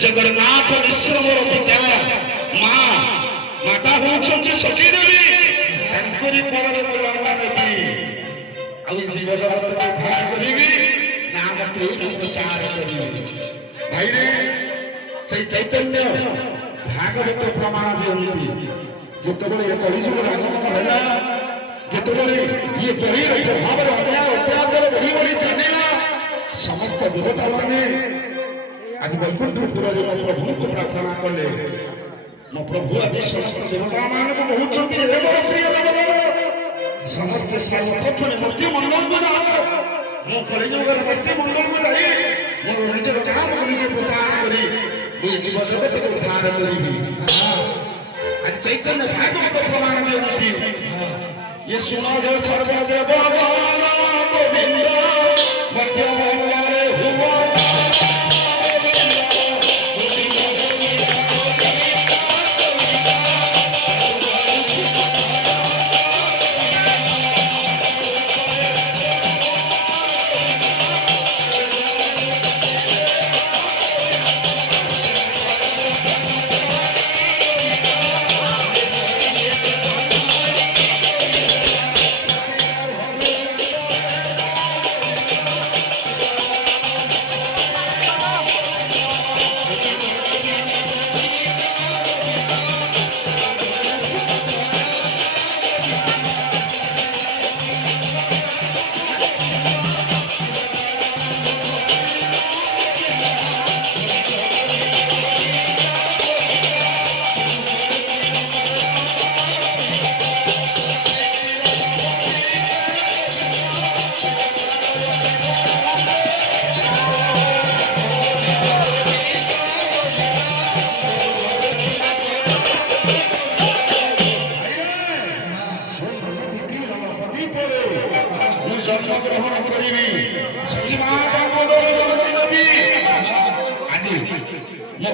जगन्नाथ विश्व पिता माँ माता होउछंती सची देवी तांकरी पररे लंका देवी आ जीव जगत को भाग करिवी नाम प्रेम प्रचार करिवी भाई रे से चैतन्य भागवत प्रमाण दियंती जेतबेले कलिजुग आगमन होला जेतबेले ये बहिर प्रभाव अन्याय अत्याचार बढ़ी बढ़ी चलेगा समस्त देवता माने आज वैकुंठपुर प्रभु को प्रार्थना कले मो प्रभु आज समस्त देवता मान को बहुत प्रिय समस्त सर्वप्रथम मूर्ति मंडल को जाओ मो कलिजुग मूर्ति मंडल को जाई मोर निजर काम को निजे प्रचार करी ये जीव जगत को उद्धार करी आज चैतन्य भागवत प्रमाण दियंती ये सुनो जो सर्वदेव गोविंद मध्यमंगले हुआ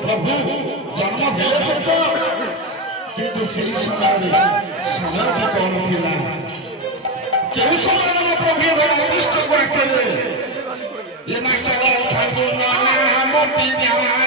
प्रभु जन्म भेले सत किंतु सेही समय समय कौन थिला केउ समय न प्रभु अनिष्ट को आसले ये मासर फागुन नाम ज्ञान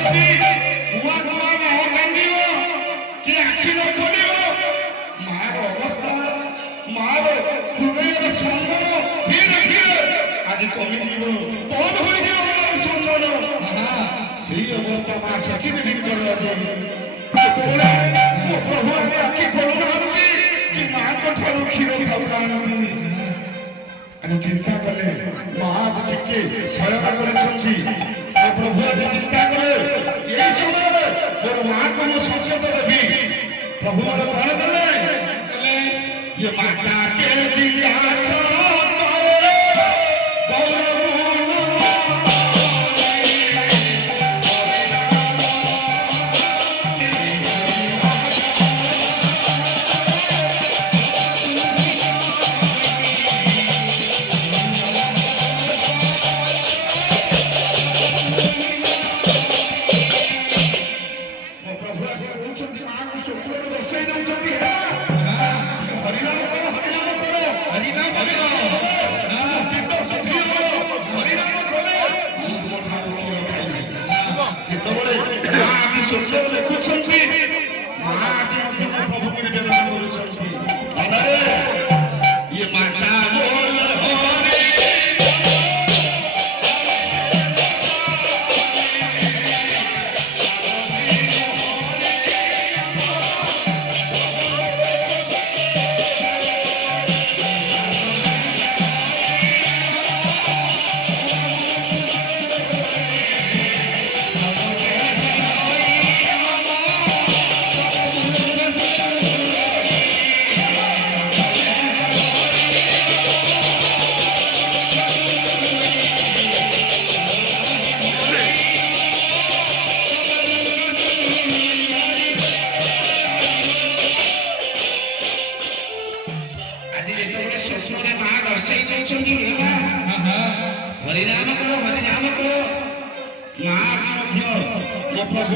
ଦେବି କୁଆ କୁଆ ନ କାନ୍ଦିବ କି ଆଖି ନ ଖୋଲିବ ମାର ଅବସ୍ଥା ମାର ହୃଦୟର ସ୍ପନ୍ଦନ ଧୀରେ ଧୀରେ ଆଜି କମିଯିବ ବନ୍ଦ ହୋଇଯିବ ମାର ସ୍ପନ୍ଦନ ସେଇ ଅବସ୍ଥା ମା ସଚି ଦେବୀଙ୍କର ଅଛି ଯେତେବେଳେ ମୋ ପ୍ରଭୁ ଆଜି ଆଖି ଖୋଲୁନାହାନ୍ତି କି ମାଙ୍କ ଠାରୁ କ୍ଷୀର ଖାଉନାହାନ୍ତି ଆଜି ଚିନ୍ତା କଲେ ମା ଆଜି ଟିକେ ଶୟନ କରିଛନ୍ତି ମୋ ପ୍ରଭୁ ଆଜି ଚିନ୍ତା କଲେ ଏଇ ସମୟରେ ମୋର ମାଙ୍କୁ ମୁଁ ସଂସଦ ଦେବି ପ୍ରଭୁ ମୋର କଣ ଦେଲେ ये माता के जिज्ञासा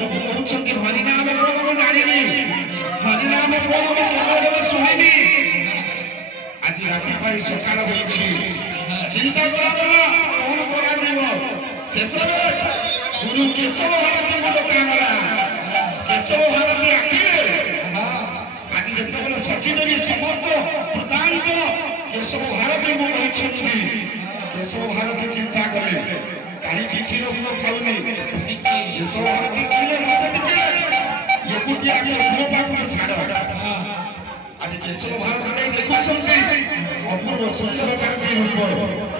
हरिनाम करो हरिनाम करो जानी हरिनाम करो शुणी आज राति सकाल चिंता कौन शेष गुरु केशव भारती दुकान केशव भारती आसिले आज जिते सचिदेवी समस्त वृतांत केशव भारती केशव भारती चिंता कले कहीं क्षीर गुड़ खाऊनी केशव भारती कहले मत एकुटिया से मो पाखु छाड़ आज केशव भारती देखुं अपूर्व सुंदर रूप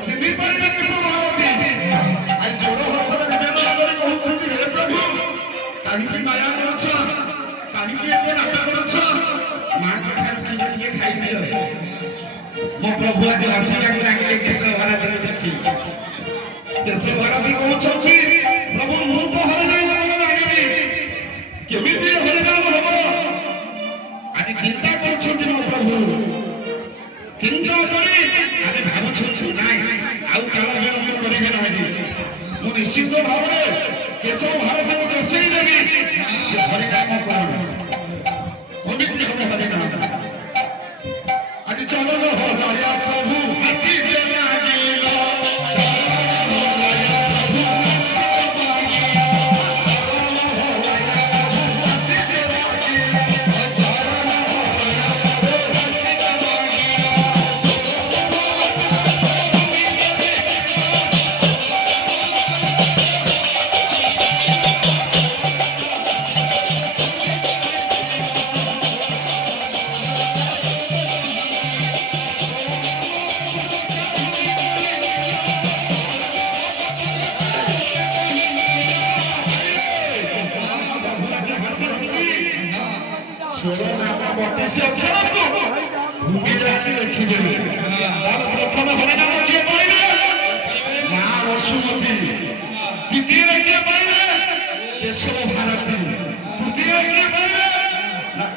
चिन्ह पारे केशव भारती आज जोड़ हाथ निवेदन कहते हे प्रभु कहीं माया कर कहीं नाटक कर माँ कथा खाई दिए मो प्रभु आज आसिया लगे केशव भारती देखी केशव भारती कहते प्रभु मु तो हरिनाम जानी केमी हरिनाम हम आज चिंता कर मो प्रभु चिंता करी आज भावुँ ना आउ काल विलंब करेंगे ना मु निश्चित भाव में केशव भारती को दर्शे देवी हरिनाम कौन पवित्र हम हरिनाम आज चलो न हो दया प्रभु हसी देना गेलो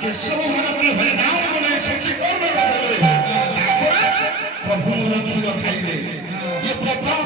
केशव भारती हरिनाम बोले सच्ची कौन प्रभु क्षीर खाइले ये प्रथम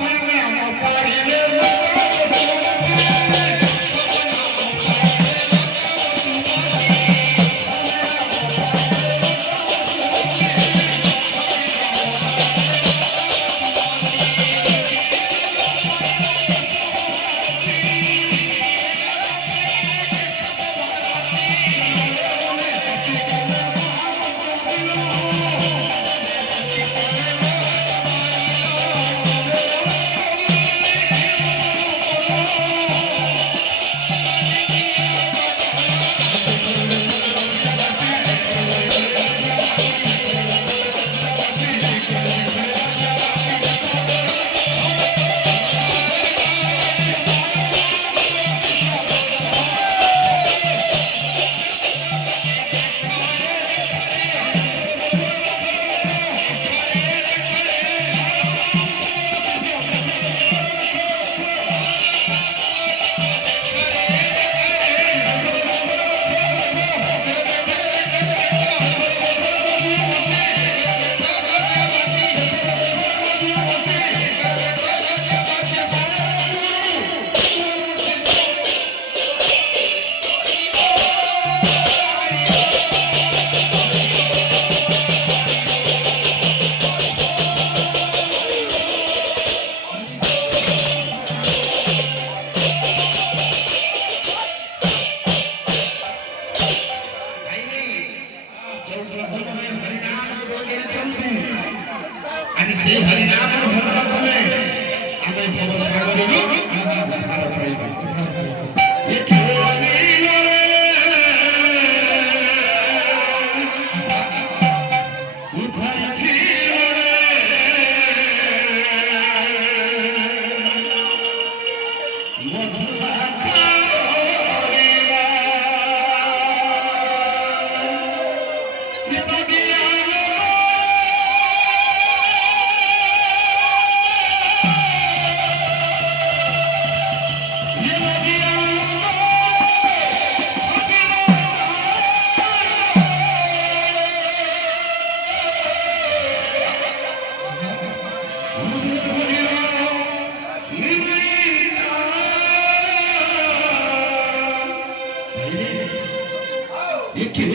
ଇକି